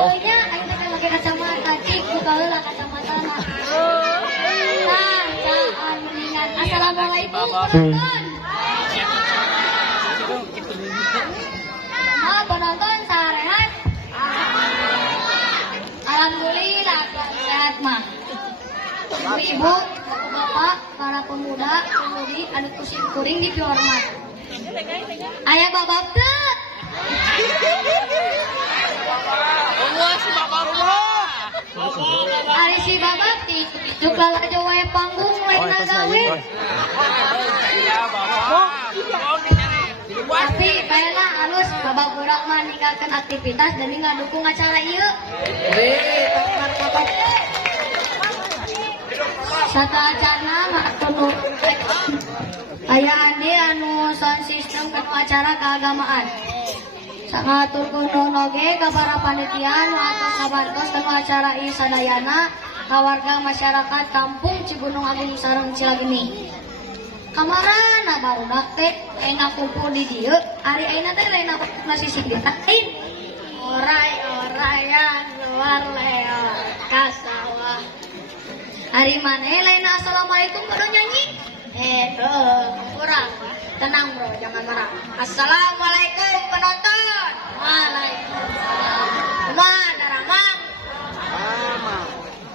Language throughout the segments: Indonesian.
Soalnya aing teh lagi kacamata, cik buka heula kacamata na. Nah, caan mendingan. Assalamualaikum penonton. Penonton sarehat. Alhamdulillah sehat mah. Ibu-ibu, bapak, para pemuda, pemudi, anu kuring kuring dihormat. Aya babab teu? Ari si babab ti ijuk lalajo wae panggung lain gawe. Tapi baiklah halus babab urang mah ninggalkeun aktivitas demi ngadukung acara ieu. Satacana mah penuh aya andi anu sound system ke acara keagamaan. Sangatur kuno oge ka para panitia nu atos kabartos kana acara ieu sadayana ka warga masyarakat Kampung Cibunung Agung sareng Cilageni. Kamarana barudak teh ena kumpul di dieu, ari ayeuna teh lain nasi sidir lain. Oray-orayan luar leor ka sawah. Hari mana lain assalamualaikum kudu nyanyi? Kurang. Tenang bro, jangan marah. Assalamualaikum penonton. Waalaikumsalam. Kumaha Ramang?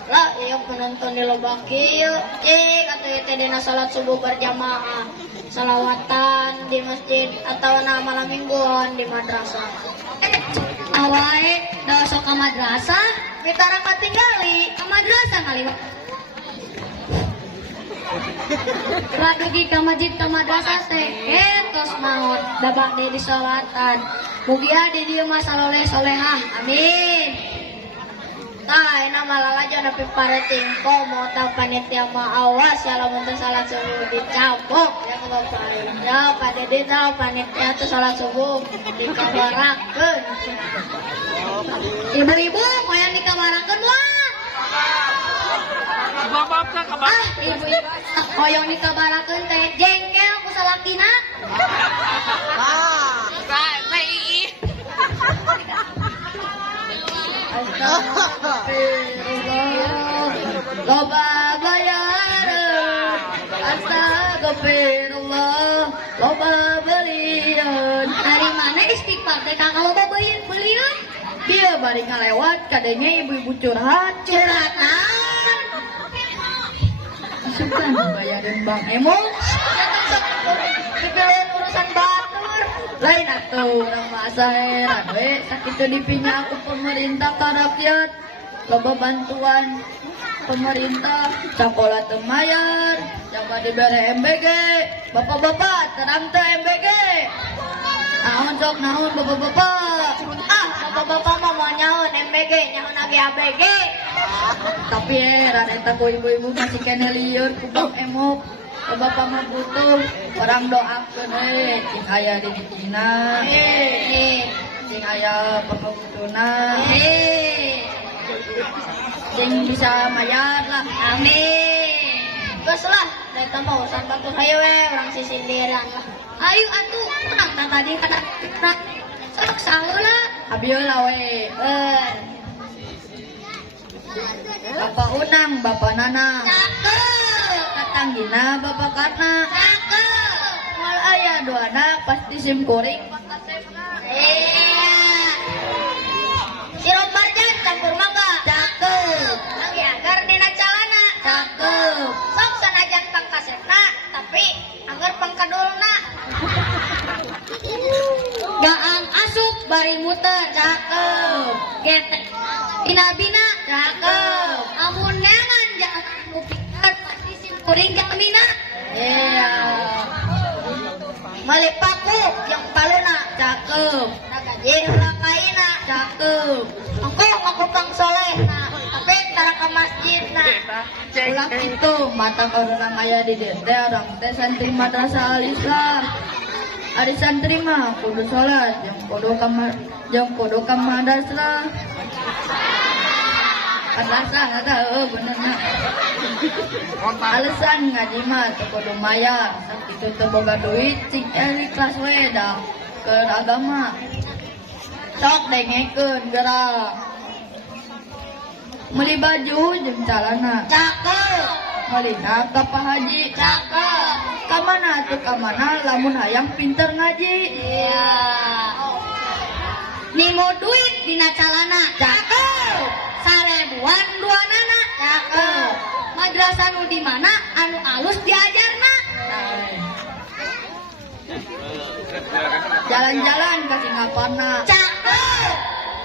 Lah, iya penonton di lobak ieu. Cik atuh teh dina salat subuh berjamaah. Salawatan di masjid atau malam mingguan di madrasah. Awae da sok ka madrasah, mitara katinggali ka madrasah ngaliwat. Radugi ka masjid ka madrasah teh etos maot dabak deui disolatan. Mugia di dieu mah saloleh solehah. Amin. Tah ena malalajo nepi pareting komo tah panitia mah awas ya lamun teh salat subuh dicapok ya ka Bapak. Ya Pak Dede tah panitia teh salat subuh dikabarakeun. Ibu-ibu moyang dikabarakeun lah. Bapak kabar. Ibu-ibu hoyong dikabarakeun teh jengkel ku salakina. Sai. Astagfirullah, loba bayaran. Astagfirullah, loba belian. Dari mana istighfar teh kang loba belian? Dia bari ngalewat kadenge ibu-ibu curhat. Curhatan. Suka bayarin Bang Emo. Dipilih urusan batur. Lain atuh urang masa heran we sakitu dipinya aku pemerintah ka rakyat. Loba bantuan pemerintah cakola teu mayar, jaga dibere MBG. Bapak-bapak terang teh MBG. Naon sok naon bapak-bapak? Bapak-bapak mah mau nyaon MBG, nyaon lagi ABG. Tapi heran eta ku ibu-ibu masih kena liur ku Bang Emok. Bapak mah butuh orang doakeun cing aya di ditina. Cing aya pangabutuna. Cing bisa mayar lah. Amin. Geus lah, eta mah urusan batur hayu we urang sisindiran lah. Ayo atuh, urang tah tadi kana sok saheula. Abi heula we. Bapak Unang, Bapak Nana. Cakep. Katanggina, Bapak Karna. Cakep. Moal aya duana pasti sim kuring. Sirup marjan campur mangga. Cakep. Lagi agar dina calana. Cakep. Sok sanajan pangkasetna, tapi agar pangkadulna. Gaang asup bari muter. Cakep. Getek. Bina-bina. Cakep. Amun neangan jangan nupikan pasti sim kuring jamina. Iya. Malipaku yang paluna. Cakep. Nagaji kaina. Cakep. Aku pang soleh. Tapi tara ke masjid na. Ulah itu mata orang aya di dieu teh orang teh santri madrasah Al-Islam. Ari santri mah kudu salat jeung kudu ka madrasah. Alasan ada bener na. Alasan ngaji mah teu kudu mayar, sakitu teu boga duit cing ari kelas we da ke agama. Sok dengekeun geura. Meuli baju jeung calana. Cakep. Meulina ka Pak Haji. Cakep. Kamana atuh kamana lamun hayang pinter ngaji. Iya. Nimo duit dina calana. Cakep. Sarebuan duanana. Cakep. Madrasah nu di mana anu alus diajarna. Jalan-jalan ka Singaparna. Cakep.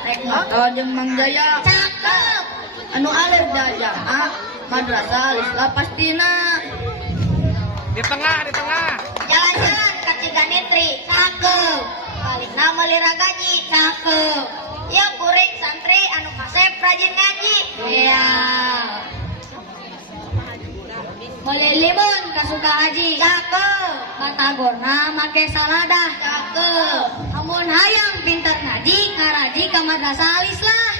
Naik motor jeung Mang Jaya. Cakep. Anu alus diajarna madrasah Lisla pastina. Di tengah, di tengah. Jalan-jalan ka Ciganitri. Cakep. Balina meuli ragaji. Cakep. Ya kuring santri anu kasep rajin ngaji. Iya. Meuli limun ka Sukahaji. Cakep. Batagorna make saladah. Cakep. Amun hayang pinter ngaji ngaraji ka madrasah Alislah.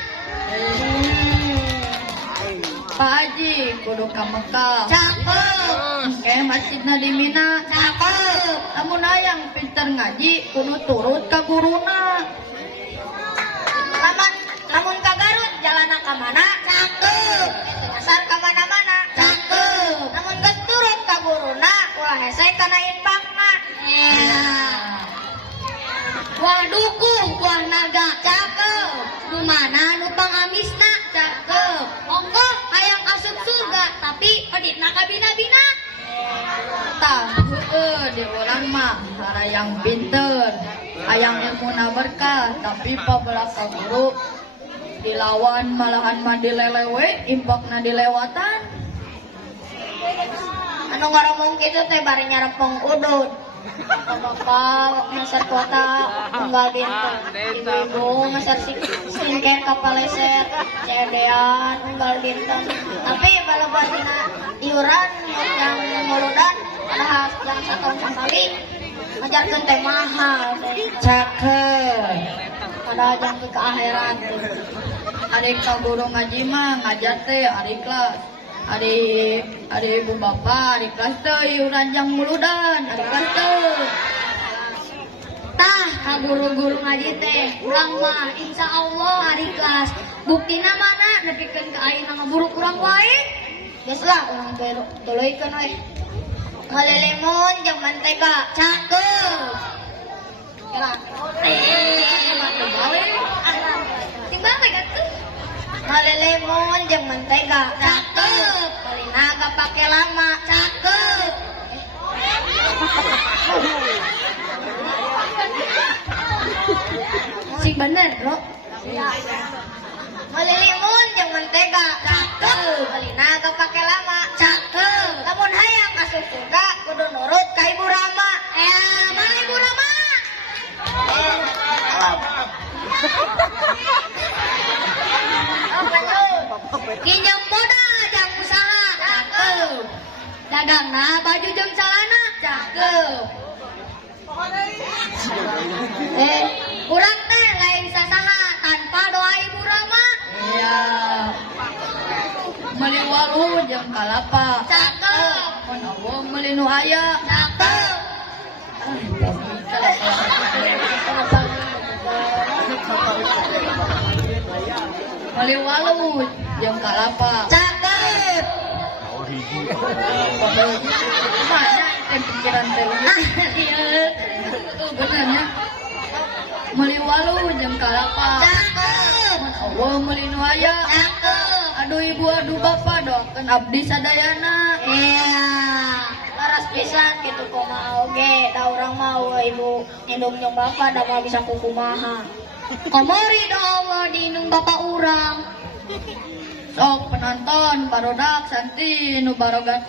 Pak Haji kudu ka Mekah. Cakep. Kayak masjidna di Mina. Cakep. Lamun hayang pinter ngaji kudu turut ka guruna. Lamun ka Garut jalana ka mana? Cakep. Asar ka mana-mana? Cakep. Lamun geus turut ka guruna ulah hese kana infakna. Iya. Wah dukuh, wah naga. Cakep. Nu mana nu pangamisna? Cakep. Ongkoh hayang asup surga tapi oditna ka bina-bina. Tah, di urang mah hayang pinter, hayang ilmuna berkah, tapi pabelah ka guru dilawan malahan mah dilelewe, impakna dilewatan. Anu ngomong kitu teh bari nyarepong udud. Bapak ngasar kuota tunggal dinten. Ibu-ibu ngasar skincare kapaleser, cedean tunggal dinten. Tapi balaban dina iuran yang muludan bahas yang satahun sekali ngajarkeun teh mahal teh. Cakep. Pada jang ke akhirat. Adik ka guru ngaji mah ngajar teh ari kelas. Ari ibu bapak ari kelas teh iuran jang muludan ari kelas teh. Tah ka guru-guru ngaji teh urang mah insyaallah hari kelas. Buktina mana nepikeun ka ayeuna ngaburu kurang wae. Geus lah urang tuluikeun we. Meuli limun jeung mentega. Cakep. Kira. Timbang we gatuh. Meuli limun jeung mentega. Cakep. Meulina gak pake lama. Cakep. Si bener, Bro. Meuli limun jeung mentega. Cakep. Meulina gak pake lama. Cakep. Lamun hayang asup surga kudu nurut ka Ibu Rama. Mana Ibu Rama? Kinjem moda jang usaha. Cakep. Dagangna baju jeung celana. Cakep. Urang teh lain sasaha tanpa doa Ibu Rama. Iya. Meuli walu jeung kalapa. Cakep. Mun Allah meuli nu aya. Cakep. Meuli walu jeung kalapa. Cakep. Mana yang pikiran teh? Iya. Benernya. Meuli walu jeung kalapa. Cakep. Mun Allah meuli nu aya. Cakep. Aduh ibu, aduh bapak, doakeun abdi sadayana. Iya. Laras pisan kitu kumaha oge, da urang mah ibu indung jeung bapak da mah bisa kukumaha. Kamari da Allah diindung bapak urang. Sok penonton barodak santi nu baroga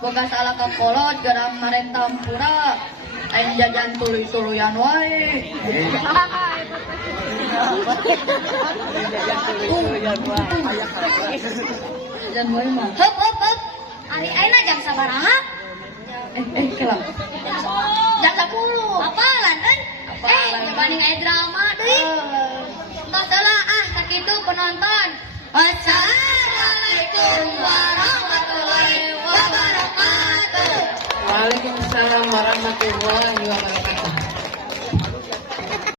boga salah ka kolot geram marentah ampura. Aing jajan tuluy-tuluyan wae. Jajan wae mah. Heup heup heup. Ari ayeuna jam sabaraha? Kela. Jam 10. Apalan kan? Nyebaning aya drama deui. Tah salah sakitu penonton. Wassalamualaikum warahmatullahi wabarakatuh. Waalaikumsalam warahmatullahi wabarakatuh.